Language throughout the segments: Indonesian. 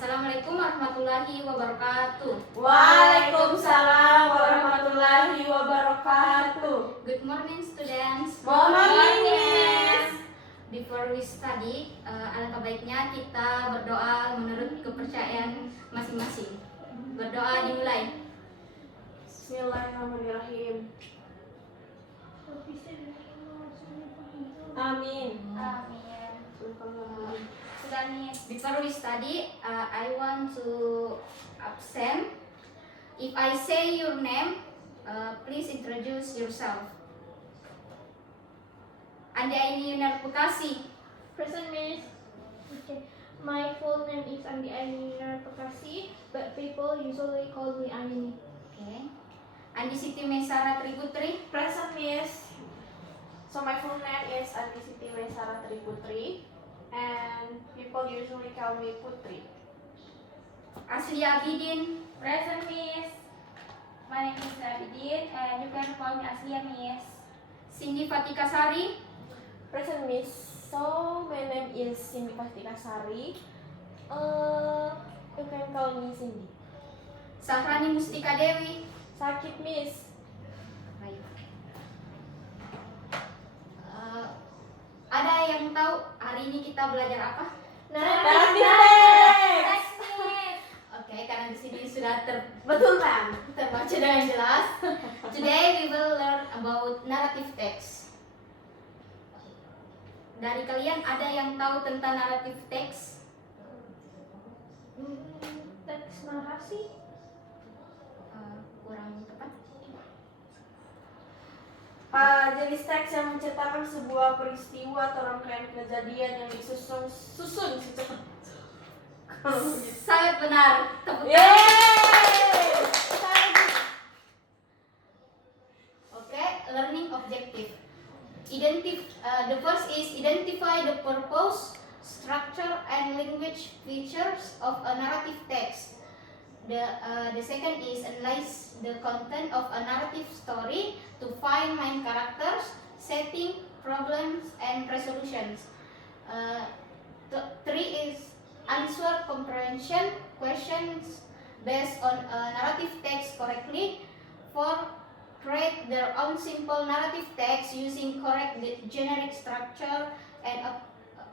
Assalamualaikum warahmatullahi wabarakatuh. Waalaikumsalam warahmatullahi wabarakatuh. Good morning, students. Good morning, Miss. Before we study, alangkah baiknya kita berdoa menurut kepercayaan masing-masing. Berdoa dimulai. Bismillahirrahmanirrahim. Amin. Before we study, I want to absent. If I say your name, please introduce yourself. Andi Aini Yunar Bekasi. Present, Miss. Okay. My full name is Andi Ainar Bekasi, but people usually call me Aini. Okay. Andi Siti Mesara Triputri. Present, Miss. So my full name is Andi Siti Mesara Triputri, and people usually call me Putri. Asli Abidin. Present, Miss. My name is Abidin and you can call me Aslia, Miss. Cindy Fatikasari. Present, Miss. So my name is Cindy Pastikasari. You can call me Cindy. Sahrani Mustika Dewi. Sakit, Miss. Baik. Ada yang tahu hari ini kita belajar apa? Narrative. Oke, karena di sini sudah Betul kan? terbaca dengan jelas. Today we will learn about narrative text. Dari kalian ada yang tahu tentang narrative text? Teks narasi. Kurang tepat. Jenis teks yang menceritakan sebuah peristiwa atau rangkaian kejadian yang disusun secepat. Sangat benar. Tepuk tangan. Yeay! Okay, learning objective. The first is identify the purpose, structure, and language features of a narrative text. The second is analyze the content of a narrative story to find main characters, setting, problems, and resolutions. Three is answer comprehension questions based on a narrative text correctly. Four, create their own simple narrative text using correct generic structure and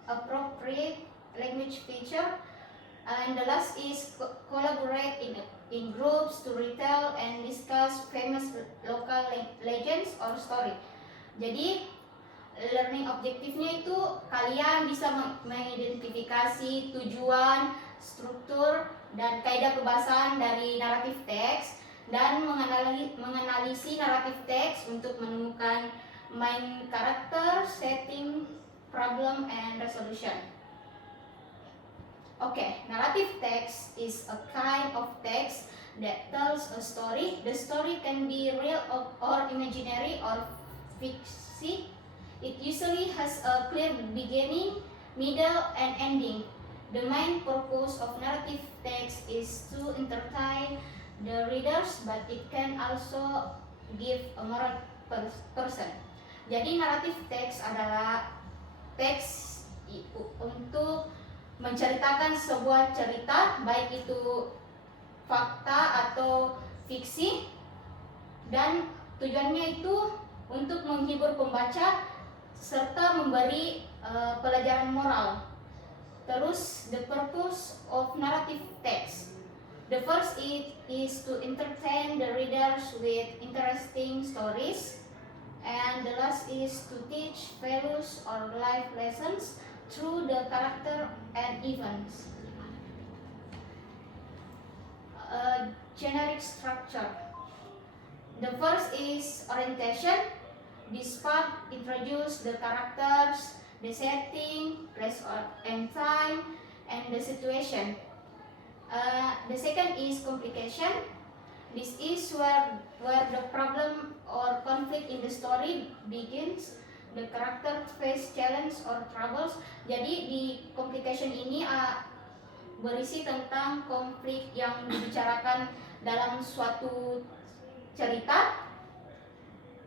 appropriate language feature. And the last is collaborate in groups to retell and discuss famous local legends or story. Jadi learning objektifnya itu kalian bisa mengidentifikasi tujuan, struktur, dan kaidah kebahasaan dari naratif teks dan menganalisis naratif teks untuk menemukan main karakter, setting, problem, and resolution. Okay, narrative text is a kind of text that tells a story. The story can be real or imaginary or fiction. It usually has a clear beginning, middle, and ending. The main purpose of narrative text is to entertain the readers, but it can also give a moral person. Jadi narrative text adalah teks untuk menceritakan sebuah cerita, baik itu fakta atau fiksi, dan tujuannya itu untuk menghibur pembaca serta memberi pelajaran moral. Terus the purpose of narrative text. The first is to entertain the readers with interesting stories, and the last is to teach values or life lessons through the character and events. Generic structure. The first is orientation. This part introduces the characters, the setting, place and time, and the situation. The second is complication. This is where the problem or conflict in the story begins. The character face challenge or troubles. Jadi di complication ini berisi tentang konflik yang dibicarakan dalam suatu cerita.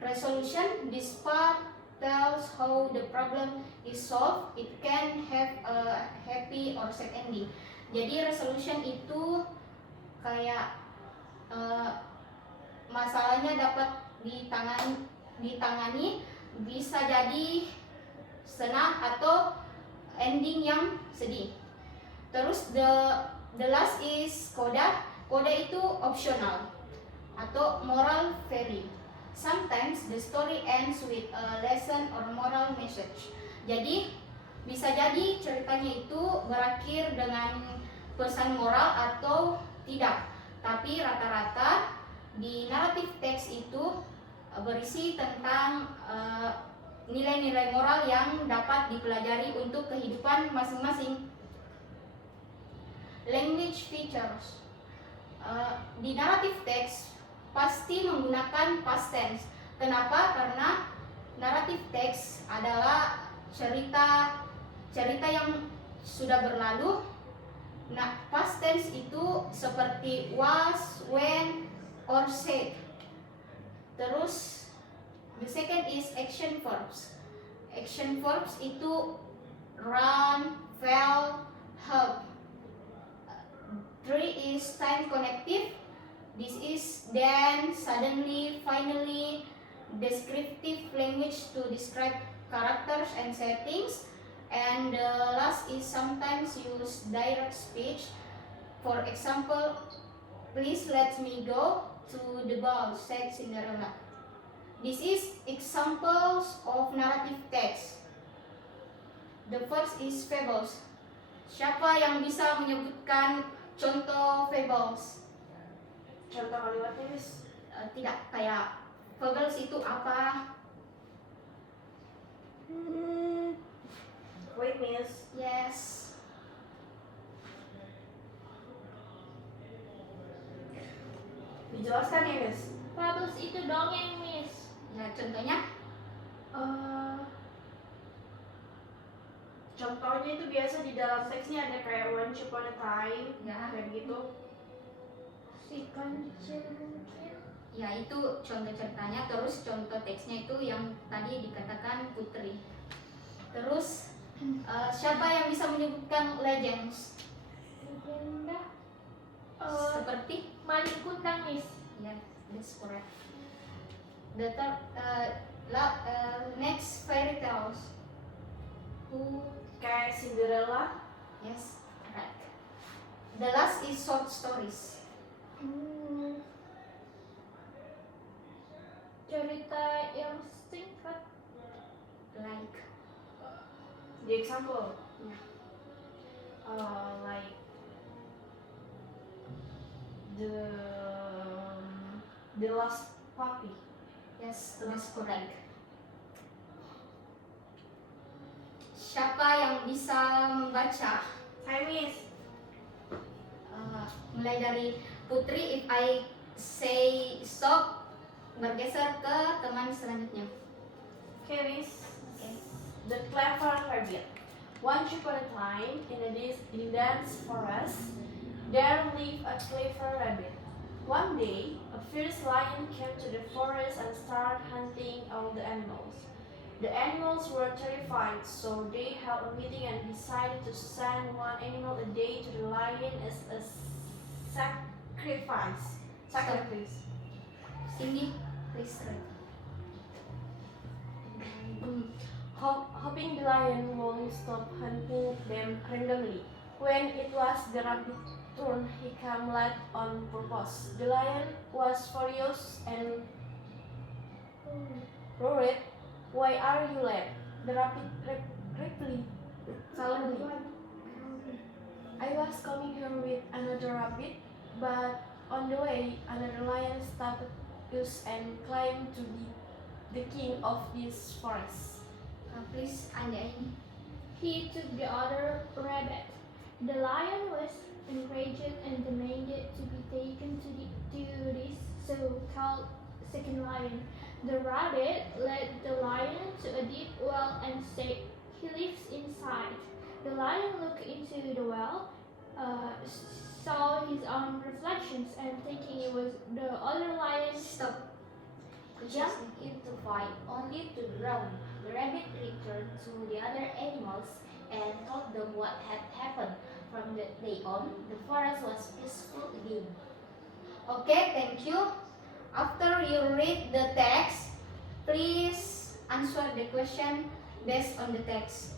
Resolution, this part tells how the problem is solved. It can have a happy or sad ending. Jadi resolution itu kayak masalahnya dapat ditangani, bisa jadi senang atau ending yang sedih. Terus the last is coda. Coda itu optional atau moral value. Sometimes the story ends with a lesson or moral message. Jadi bisa jadi ceritanya itu berakhir dengan pesan moral atau tidak. Tapi rata-rata di naratif teks itu berisi tentang nilai-nilai moral yang dapat dipelajari untuk kehidupan masing-masing. Language features. Di naratif teks pasti menggunakan past tense. Kenapa? Karena naratif teks adalah cerita yang sudah berlalu. Nah, past tense itu seperti was, when, or said. Terus the second is action verbs. Action verbs itu run, fell, help. Three is time connective. This is then, suddenly, finally. Descriptive language to describe characters and settings. And the last is sometimes use direct speech. For example, please let me go to the ball, said Cinderella. This is examples of narrative text. The first is fables. Siapa yang bisa menyebutkan contoh fables? Contoh kalimatnya, Miss. Tidak, kayak fables itu apa? Wait, Miss. Yes. Dijelaskan ya, Miss. Fables itu dongeng, Miss. Ya, contohnya Contohnya itu biasa di dalam teksnya ada kayak once upon a time, ya, kayak gitu. Si kancil mungkin. ya itu contoh ceritanya. Terus contoh teksnya itu yang tadi dikatakan Putri. Terus siapa yang bisa menyebutkan legends? Legenda. Seperti Malin Kundang, Miss. ya, that's correct. The third, next fairy tales. Who? Kayak Cinderella. Yes, correct. The last is short stories. Cerita yang singkat. Like The example. Yeah. Like the last puppy. yes, that's correct. Siapa yang bisa membaca? Hi, Miss. Mulai dari Putri, if I say stop, bergeser ke teman selanjutnya. Okay, Miss. Okay. The clever rabbit. Once upon a time, in a dense forest, there lived a clever rabbit. One day, a fierce lion came to the forest and started hunting all the animals. The animals were terrified, so they held a meeting and decided to send one animal a day to the lion as a sacrifice. Cindy, please read. Hoping the lion won't stop hunting them randomly. When it was the rabbit's turn, he came late on purpose. The lion was furious and roared, "Why are you late?" The rabbit replied calmly, "I was coming here with another rabbit, but on the way, another lion stopped us and claimed to be the king of this forest." Please, Anda ini. He took the other rabbit. The lion was enraged and demanded to be taken to this so-called second lion. The rabbit led the lion to a deep well and said, "He lives inside." The lion looked into the well, saw his own reflections, and thinking it was the other lion, Stop. Jumped into fight only to drown. The rabbit returned to the other animals and told them what had happened. From that day on, the forest was peaceful again. Okay, thank you. After you read the text, please answer the question based on the text.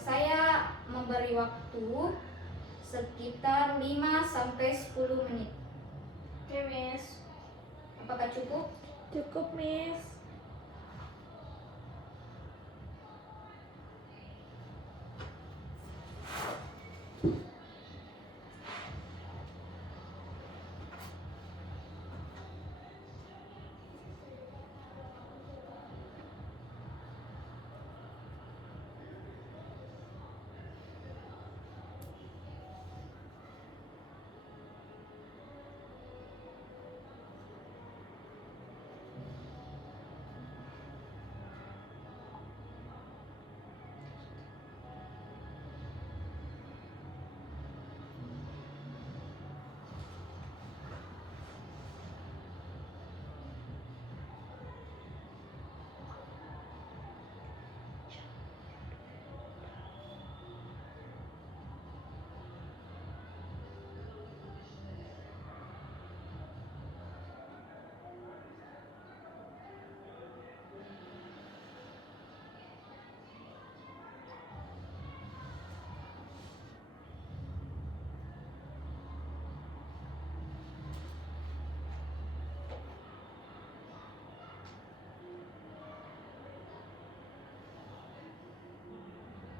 Saya memberi waktu sekitar 5 sampai 10 menit. Okay, Miss. Apakah cukup? Cukup, Miss.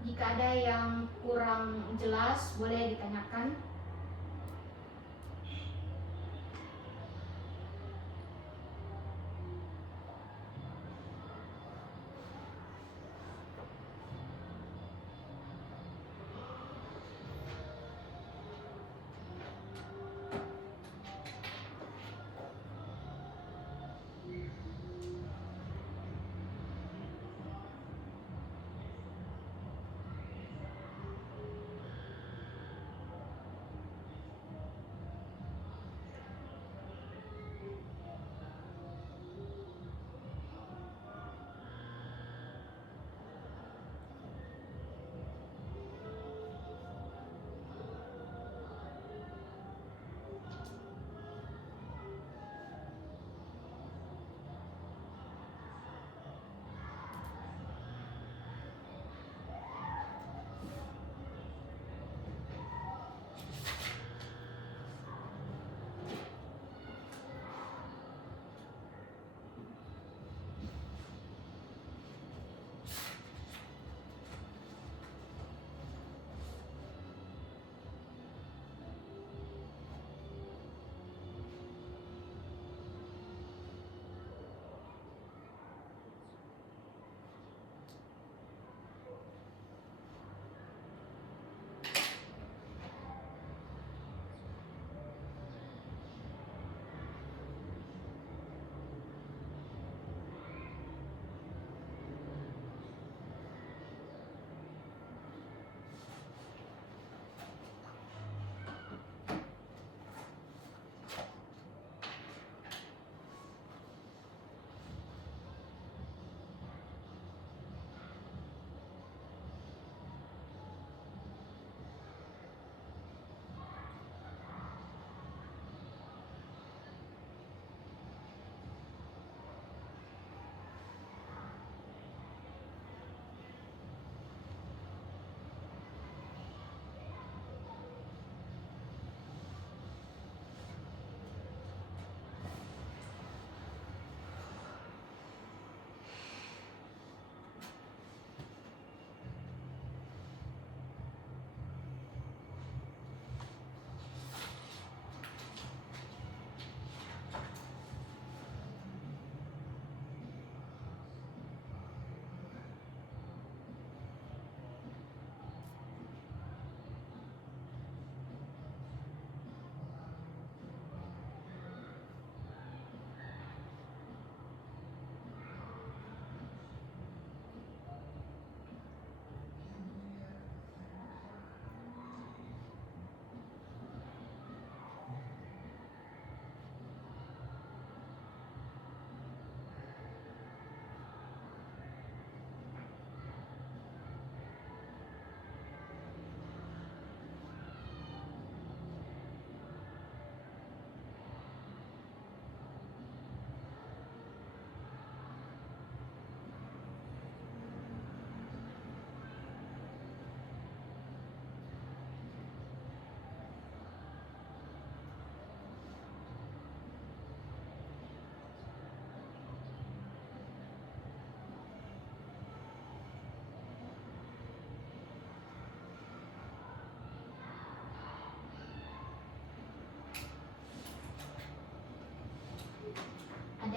Jika ada yang kurang jelas, boleh ditanyakan.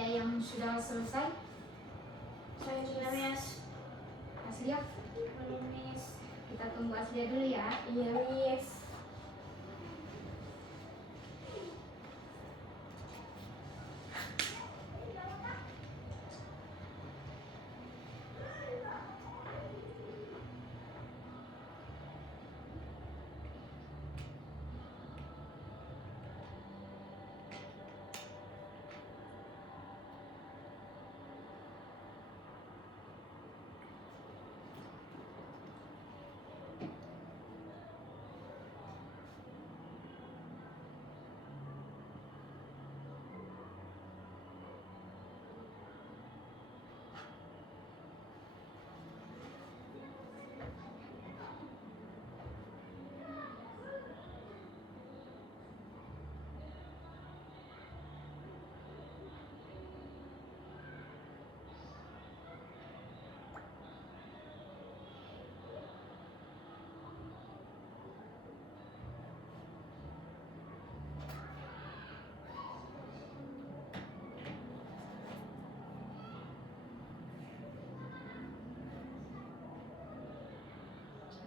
Ada yang sudah selesai? Saya sudah, Miss. Aslia? Belum, Miss. Kita tunggu Aslia dulu ya. Iya, Miss.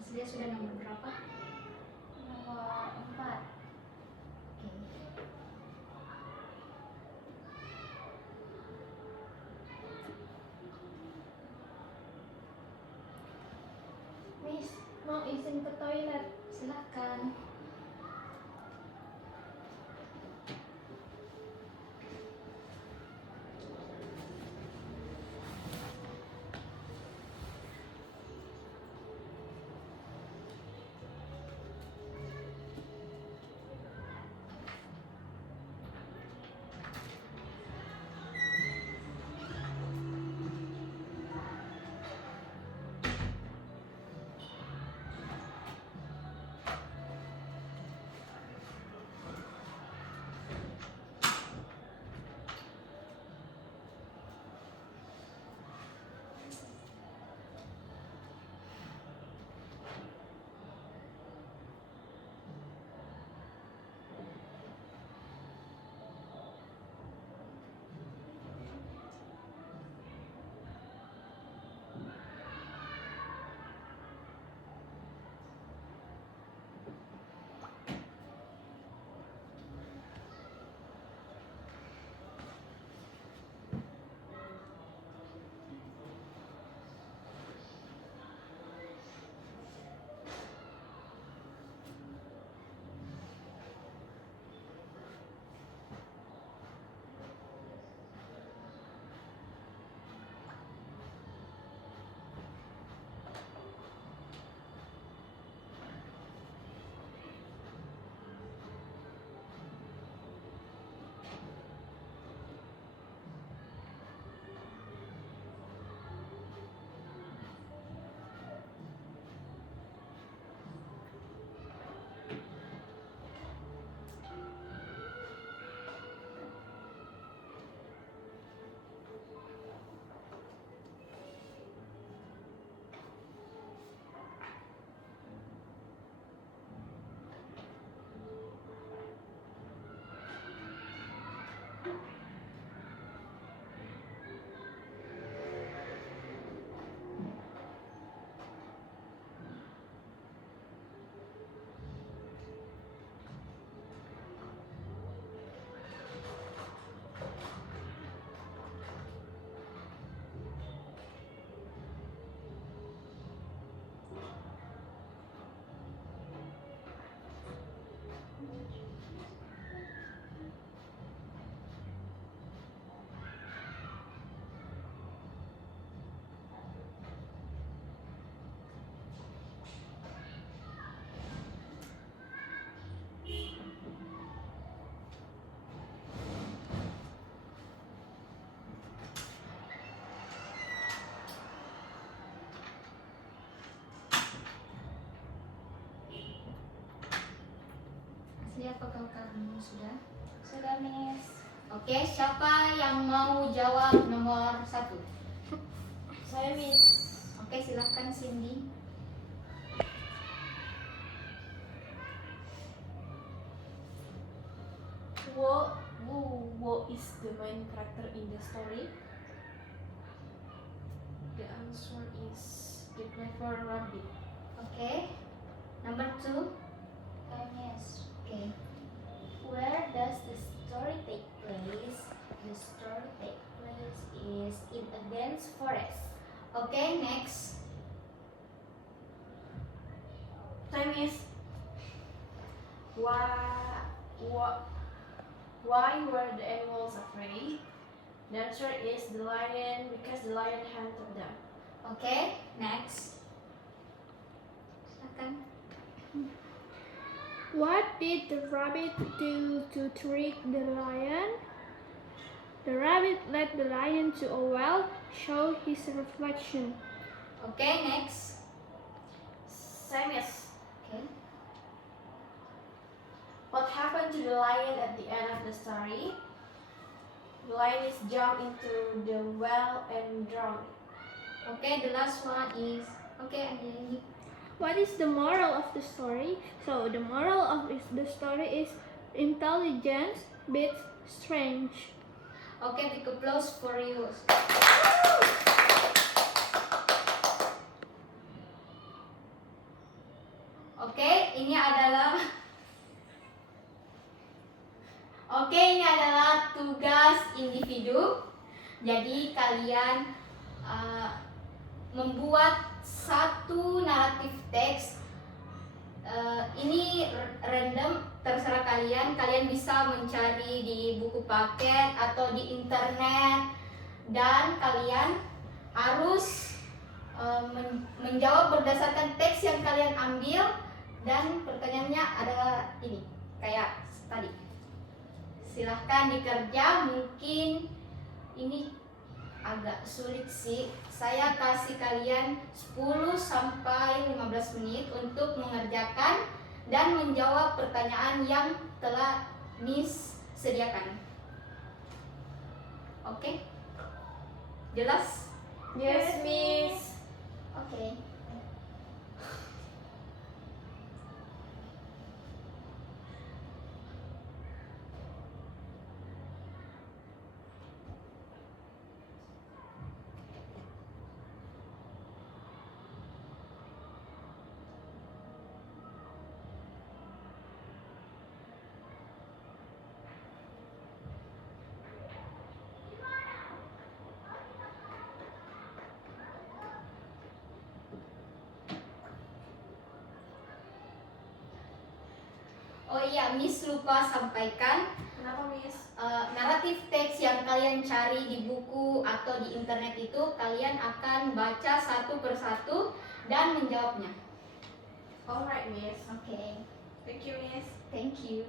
Aslia sudah nomor berapa? Nomor 4. Oke. Miss, mau izin ke toilet. Silahkan. Aslia, apakah kamu sudah? Sudah, Miss. Oke, siapa yang mau jawab nomor 1? Saya, Miss. Oke, silahkan Cindy. Wo, who is the main character in the story? The answer is the clever rabbit. Okay. Number 2. Yes. Okay. Where does the story take place? The story take place is in a dense forest. Okay, next. Time is why were the animals afraid? The answer is the lion, because the lion hunted them. Okay, next. Silakan. What did the rabbit do to trick the lion? The rabbit led the lion to a well, showed his reflection. Okay, next. Samus, Okay. what happened to the lion at the end of the story? The lion is jumped into the well and drowned. Okay, the last one is Anjali. What is the moral of the story? So the moral of the story is intelligence beats strength. Okay, big applause for you. Oke, ini adalah tugas individu. Jadi kalian membuat satu naratif teks. Ini random, terserah kalian. Kalian bisa mencari di buku paket atau di internet, dan kalian harus menjawab berdasarkan teks yang kalian ambil. Dan pertanyaannya adalah ini, kayak tadi. Silahkan dikerja. Mungkin ini agak sulit sih. Saya kasih kalian 10 sampai 15 menit untuk mengerjakan dan menjawab pertanyaan yang telah Miss sediakan. Oke? Jelas? Yes, Miss. Oke. Oh iya, Miss lupa sampaikan. Kenapa, Miss? Naratif teks yang kalian cari di buku atau di internet itu kalian akan baca satu persatu dan menjawabnya. Alright, Miss. Oke, Thank you, Miss. thank you.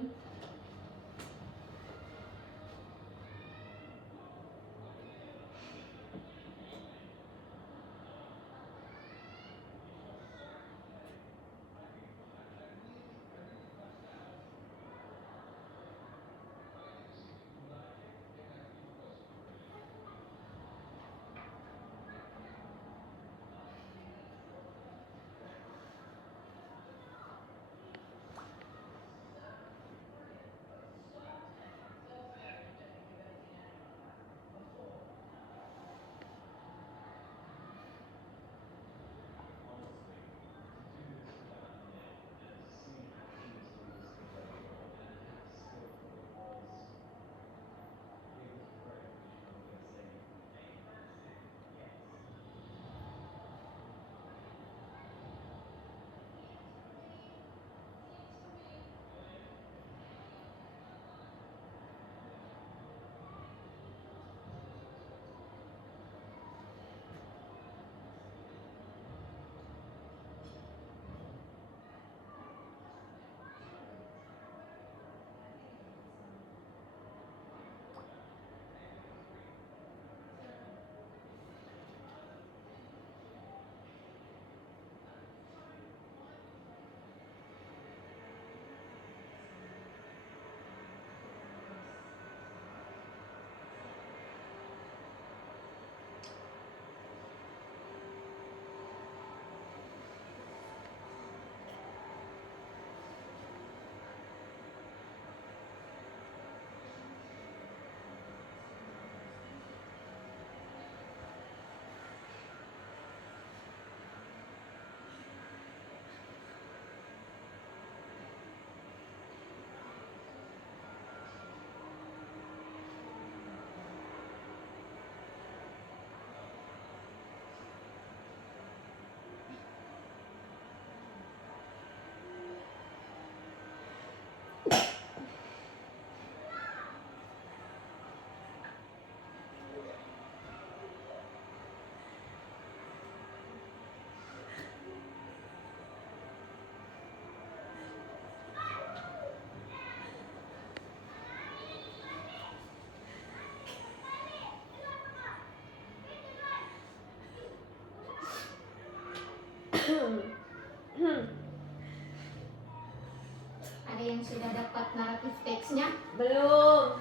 Ada yang sudah dapat naratif teksnya? Belum.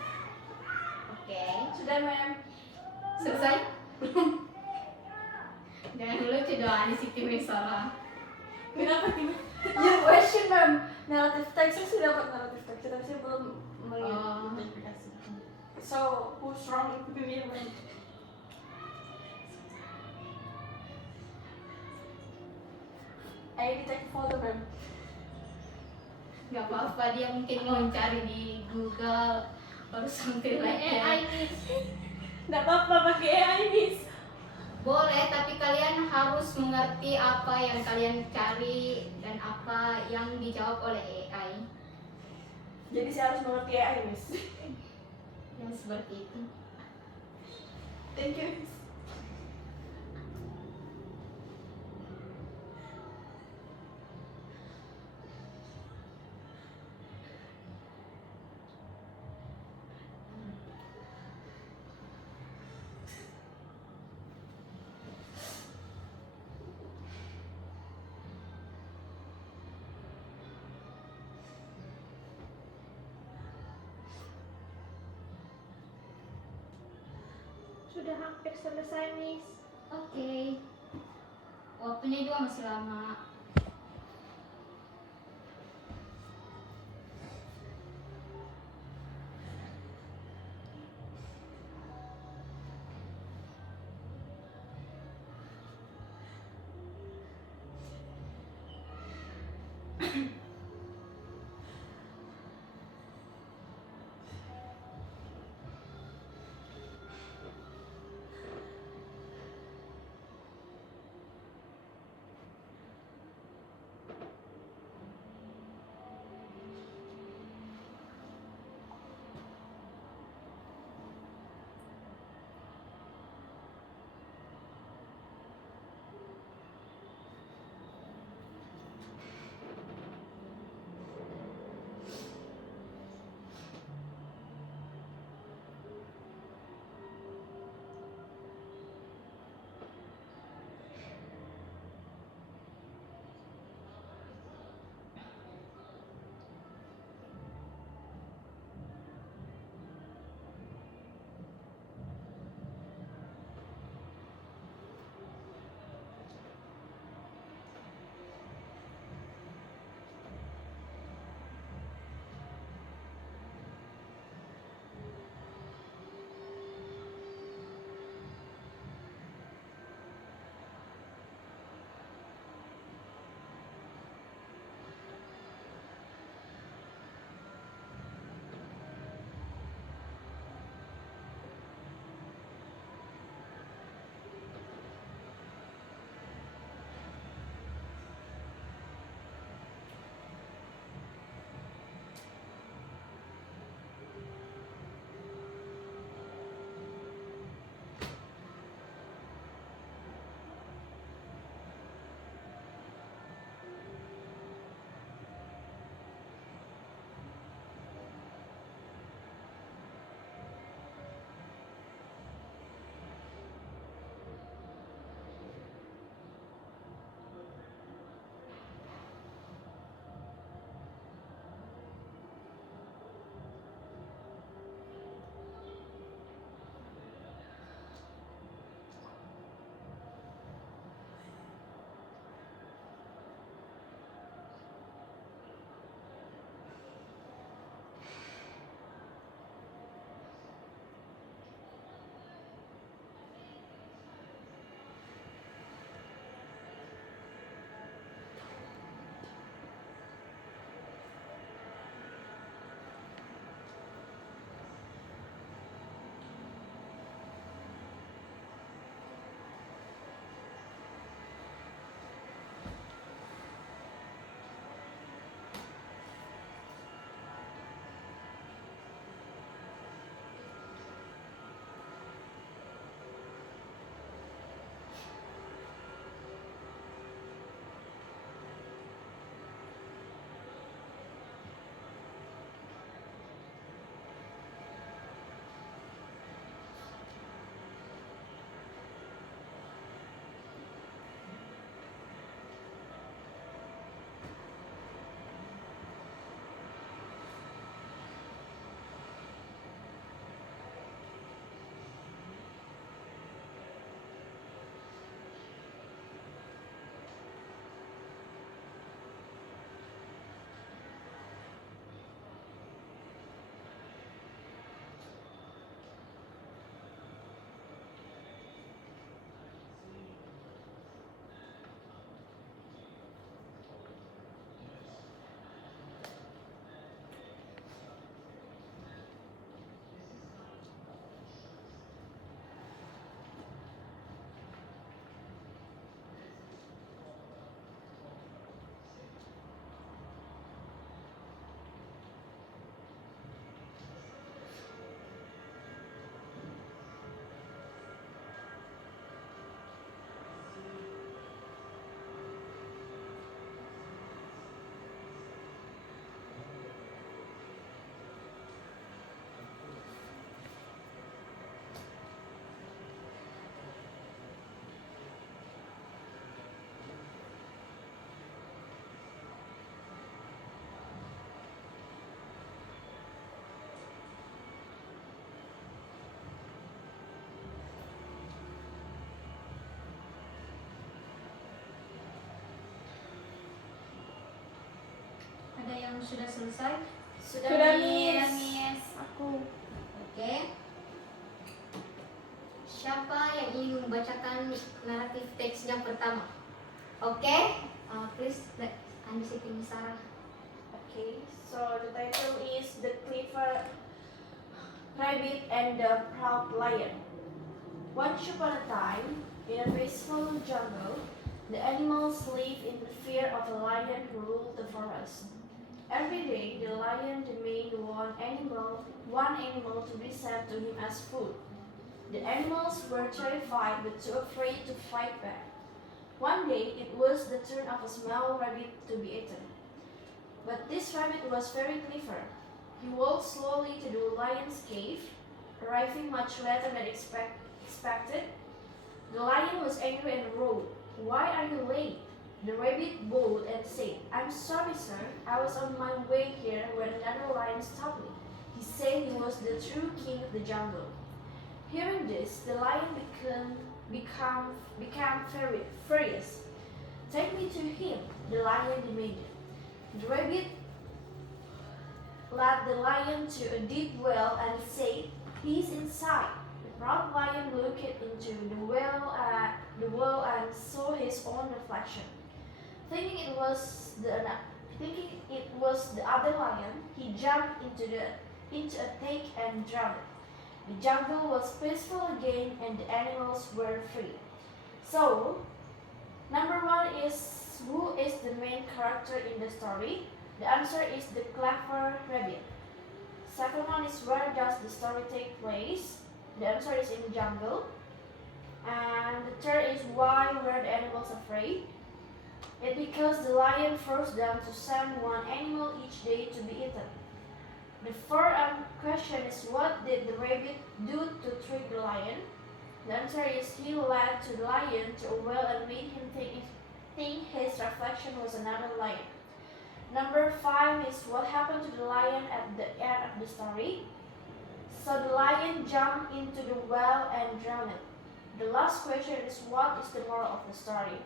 Oke. Sudah, Ma'am. Selesai? Jangan lucu doa di Siti Mesara. Kenapa tiba? Your question, Ma'am. Narrative text, saya sudah dapat narrative text, tapi saya belum Oh. mengidentifikasi. So, who's wrong with me, Ma'am? I take photo, Ma'am. Gak apa-apa, dia mungkin mau cari di Google or something like AI that. Miss. Nggak apa-apa pakai AI, Miss. Boleh, tapi kalian harus mengerti apa yang kalian cari dan apa yang dijawab oleh AI. Jadi saya harus mengerti AI, Miss. Yang seperti itu. Thank you, Miss. Sudah hampir selesai, Miss. Oke. Waktunya juga masih lama. yang sudah selesai? Sudah, Iya, Miss. Miss. Aku. Oke. Siapa yang ingin membacakan naratif teks yang pertama? Oke. Please, Andi Siti Sarah. Okay, so the title is The Clever Rabbit and the Proud Lion. Once upon a time, in a peaceful jungle, the animals lived in the fear of the lion who ruled the forest. Every day, the lion demanded one animal to be sent to him as food. The animals were terrified but too afraid to fight back. One day, it was the turn of a small rabbit to be eaten. But this rabbit was very clever. He walked slowly to the lion's cave, arriving much later than expected. The lion was angry and roared, "Why are you late?" The rabbit bowed and said, "I'm sorry, sir. I was on my way here when another lion stopped me. He said he was the true king of the jungle." Hearing this, the lion became very furious. "Take me to him," the lion demanded. The rabbit led the lion to a deep well and said, "He's inside." The proud lion looked into the well and saw his own reflection. Thinking it was the other lion, he jumped into a tank and drowned. The jungle was peaceful again and the animals were free. So, number one is, who is the main character in the story? The answer is the clever rabbit. Second one is, where does the story take place? The answer is in the jungle. And the third is, why were the animals afraid? It's because the lion forced them to send one animal each day to be eaten. The fourth question is, what did the rabbit do to trick the lion? The answer is, he led the lion to a well and made him think his reflection was another lion. Number 5 is, what happened to the lion at the end of the story? So the lion jumped into the well and drowned. The last question is, what is the moral of the story?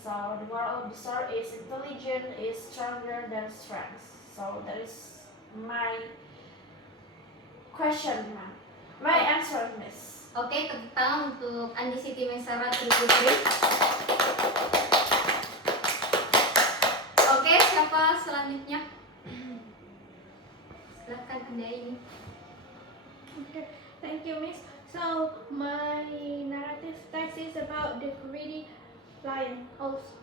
So the moral of the story is, intelligence is stronger than strength. So that is my question, ma'am. My answer, miss. Oke, tepuk tangan untuk Andi Siti Mensara Triputri. Oke, siapa selanjutnya? Silakan Anda ini. Okay, thank you, Miss. So my narrative text is about the greedy lion. Also,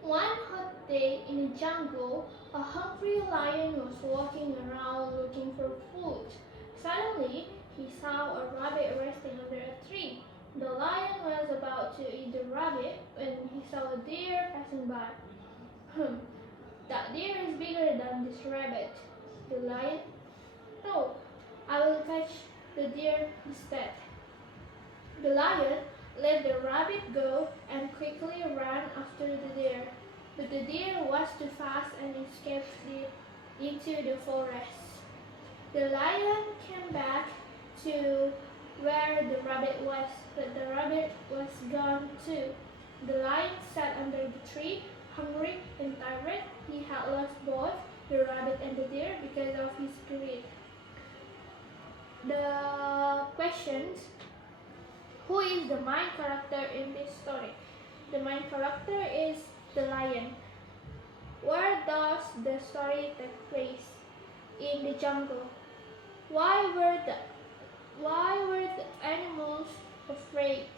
one hot day in the jungle, a hungry lion was walking around looking for food. Suddenly, he saw a rabbit resting under a tree. The lion was about to eat the rabbit when he saw a deer passing by. That deer is bigger than this rabbit. The lion, "No, I will catch the deer instead." The lion let the rabbit go and quickly ran after the deer. But the deer was too fast and escaped into the forest. The lion came back to where the rabbit was, but the rabbit was gone too. The lion sat under the tree, hungry and tired. He had lost both the rabbit and the deer because of his greed. The questions: who is the main character in this story? The main character is the lion. Where does the story take place? In the jungle. Why were the animals afraid?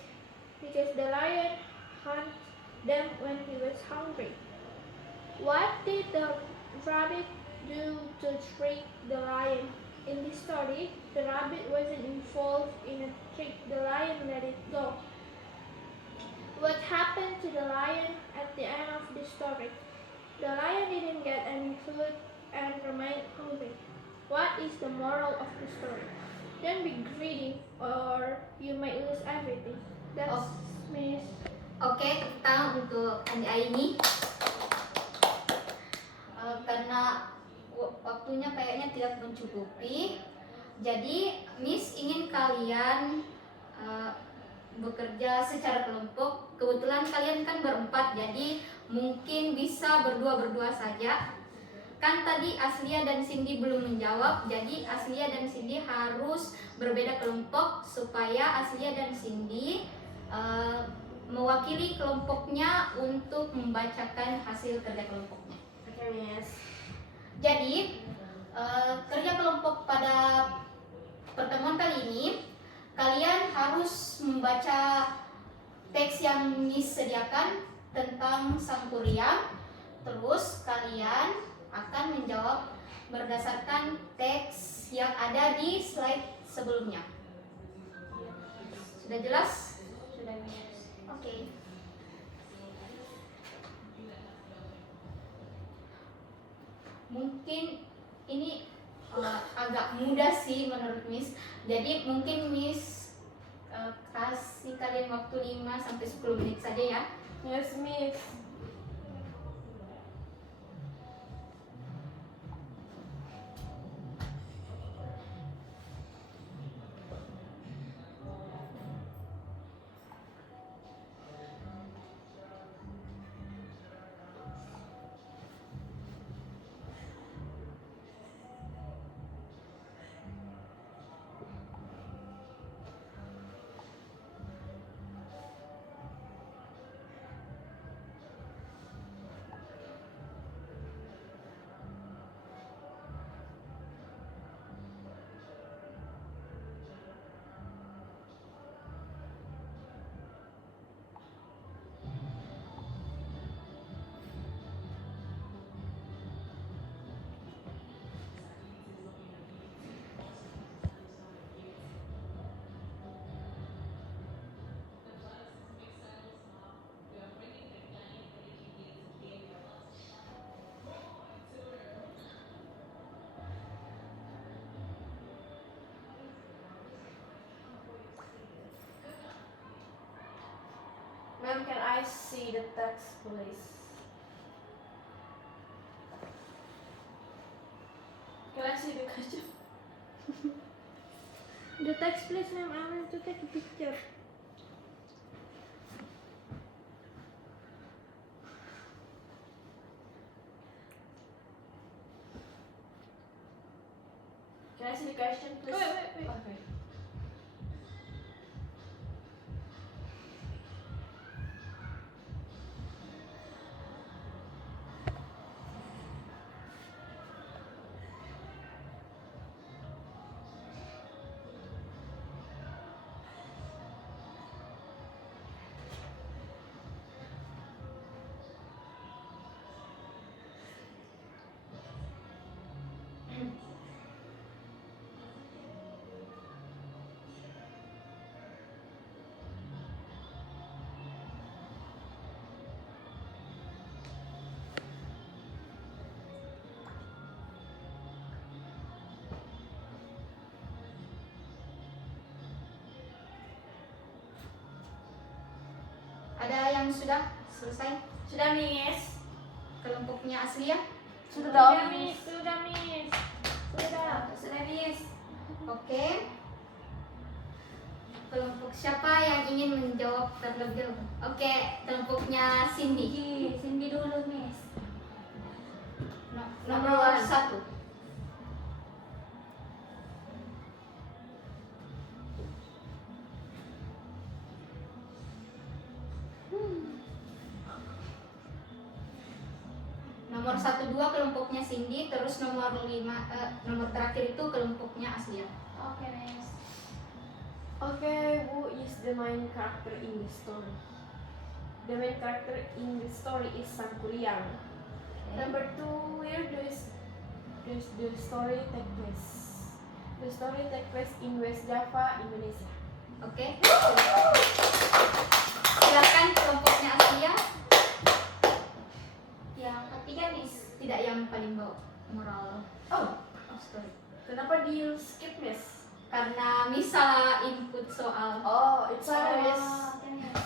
Because the lion hunted them when he was hungry. What did the rabbit do to trick the lion? In this story, the rabbit wasn't involved in a trick. The lion let it go. What happened to the lion at the end of the story? The lion didn't get any food and remained hungry. What is the moral of the story? Don't be greedy or you might lose everything. That's Miss. Oke, tepuk tangan untuk Andi Aini. Karena waktunya kayaknya tidak mencukupi, jadi Miss ingin kalian bekerja secara kelompok. Kebetulan kalian kan berempat, jadi mungkin bisa berdua saja. Kan tadi Aslia dan Cindy belum menjawab, jadi Aslia dan Cindy harus berbeda kelompok supaya Aslia dan Cindy mewakili kelompoknya untuk membacakan hasil kerja kelompoknya. Oke, Miss. Jadi kerja kelompok pada pertemuan kali ini, kalian harus membaca teks yang Miss sediakan tentang Sang Kuryang. Terus kalian akan menjawab berdasarkan teks yang ada di slide sebelumnya. Sudah jelas? Sudah, Miss. Oke. Mungkin ini agak mudah sih menurut Miss. Jadi mungkin Miss kasih kalian waktu 5 sampai 10 menit saja ya. Yes, Miss. Ma'am, can I see the text, please? Can I see the question? The text, please, ma'am. I want to take a picture. Can I see the question, please? Wait. Okay. Ada yang sudah selesai? Sudah, Miss. Kelompoknya Aslia? Sudah Sudah, dong, Miss. Sudah, Miss. Sudah, Miss. Oke. Kelompok siapa yang ingin menjawab terlebih dahulu? Oke, kelompoknya Cindy. Cindy dulu, Miss. Nomor 1. Nomor 1, 2 kelompoknya Cindy, terus nomor 5 nomor terakhir itu kelompoknya Aslia. Oke, Miss. Okay, who is the main character in the story? The main character in the story is Sang Kuryang. Number 2, where does the story take place? The story take place in West Java, Indonesia. Oke. Silakan kelompoknya Aslia. Yang ketiga, Miss. Tidak yang paling bawah, moral Oh, of story. kenapa di skip, Miss? Karena misalnya input soal. Oh, it's sorry, Miss. Oke, Miss.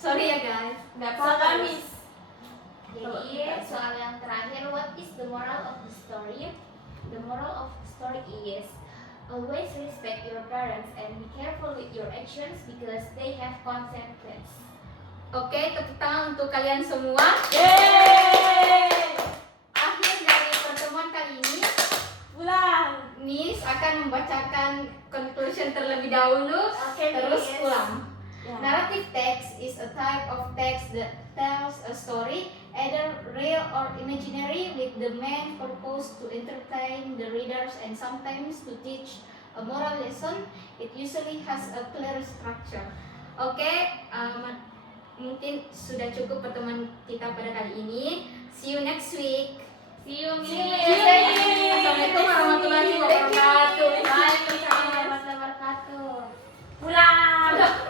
Sorry ya guys. Nggak apa-apa, Miss. Jadi soal yang terakhir, what is the moral of the story? The moral of the story is always respect your parents and be careful with your actions because they have consequences. Oke, tepuk tangan untuk kalian semua. Yeay! Akhir dari ulang. Yeah. Narrative text is a type of text that tells a story, either real or imaginary, with the main purpose to entertain the readers and sometimes to teach a moral lesson. It usually has a clear structure. Oke, mungkin sudah cukup pertemuan kita pada kali ini. See you next week. See you, See you, Miss. Miss. Assalamualaikum warahmatullahi wabarakatuh. Waalaikumsalam warahmatullahi wabarakatuh. Pulang.